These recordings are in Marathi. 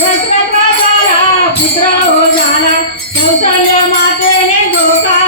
दशरथ राजाला पुत्र हो झाला. कौशल्य मातेने धोका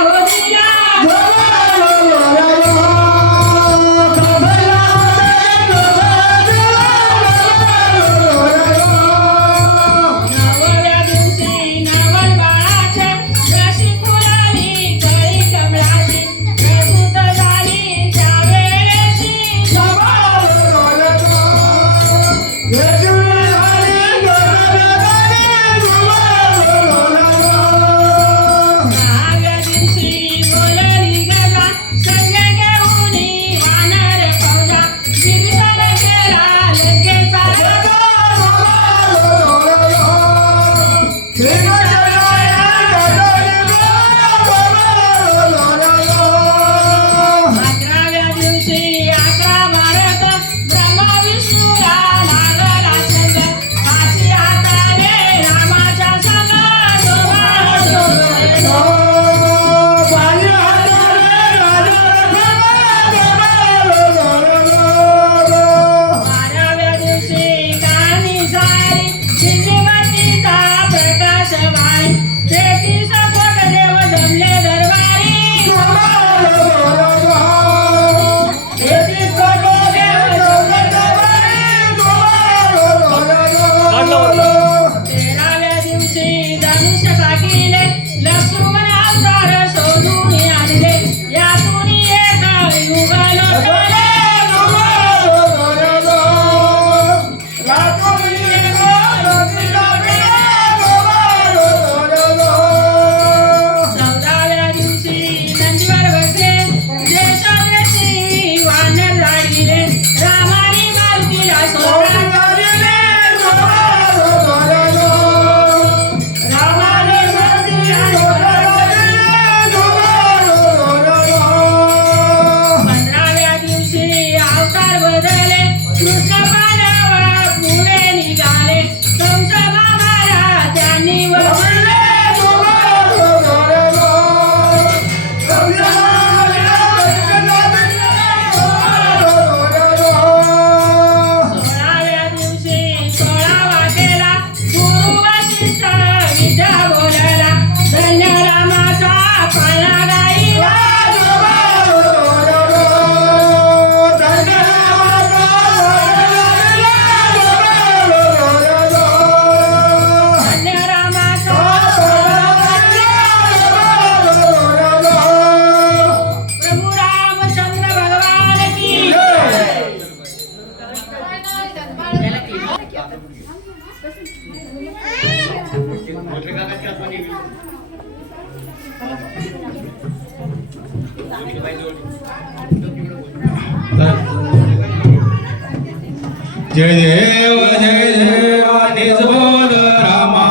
जय देव जय देव निज बोल रामा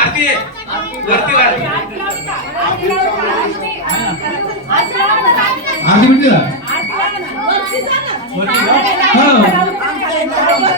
आरती आरती आरती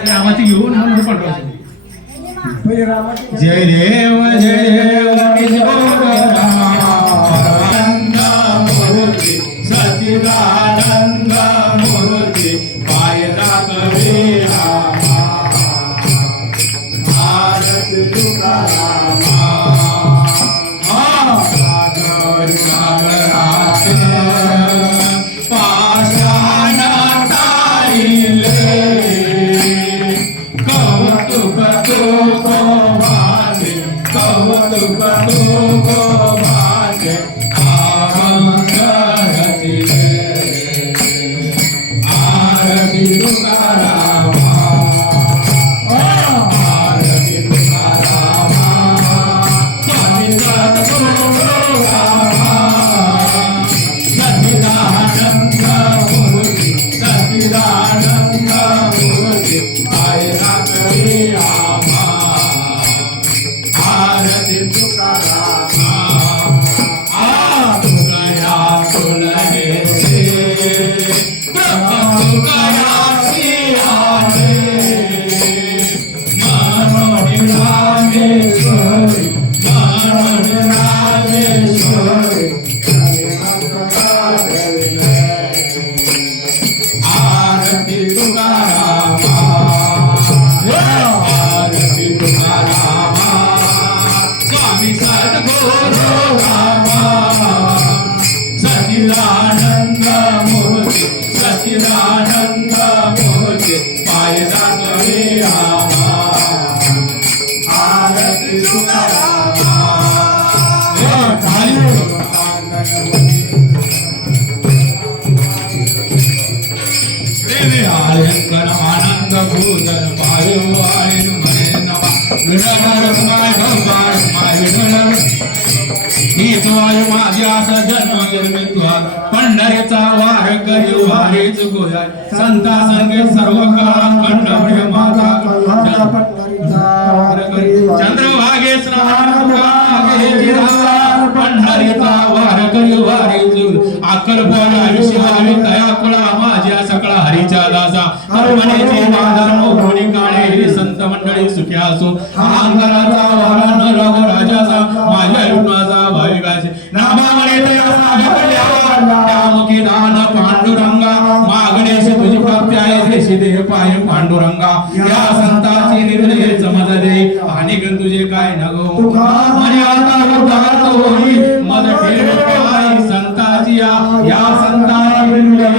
खाली घेऊन म्हणून जय देव जय देव. आनंद पायो मने भगवान ही जन्म निर्मित्वा पंढरीचा वार करी वारीच. गोया संता संगे सर्व चंद्रभागे स्नान भागे पंढरीचा वार करी वारीच बोला तया कुळा माझ्या सकळा हरीच्या दासा. कर्मणेचे बाधर्म मंडळी सुखी असो. अंतराचा वारा न रघु राजाचा माझ्या ऋणाचा भाविकाचे. नामावळे तया त्यामुखी दान पांडुरंगा. मागणेश तुझी प्राप्ती आहे देशी देह पाय पांडुरंगा. या संताची निर्णय समज दे आणि तुझे काय नगो? म्हणे आता उद्धार होई मद ठेव संताची या या संताची निर्णय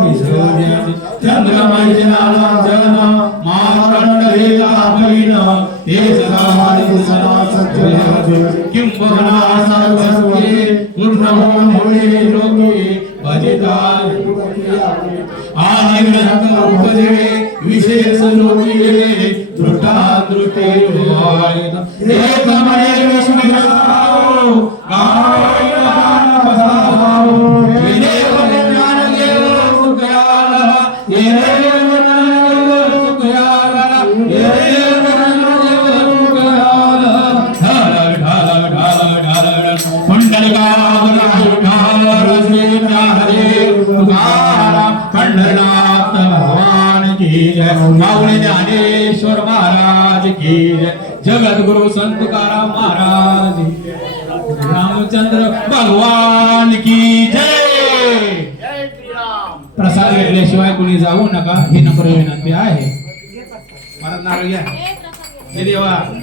सत्य किंबहुना सर्वस्वे पूर्ण होळे लोके भजिताल आदिग्रंथ उपजे विशेष लोके दृष्टा दृष्टे एक मणे जय माऊली ज्ञानेश्वर महाराज की जगद्गुरु संत तुकाराम महाराज रामचंद्र भगवान की जय. प्रसाद घेतल्याशिवाय कुणी जाऊ नका ही नम्र विनंती आहे. मला नारळ घ्या. देवा.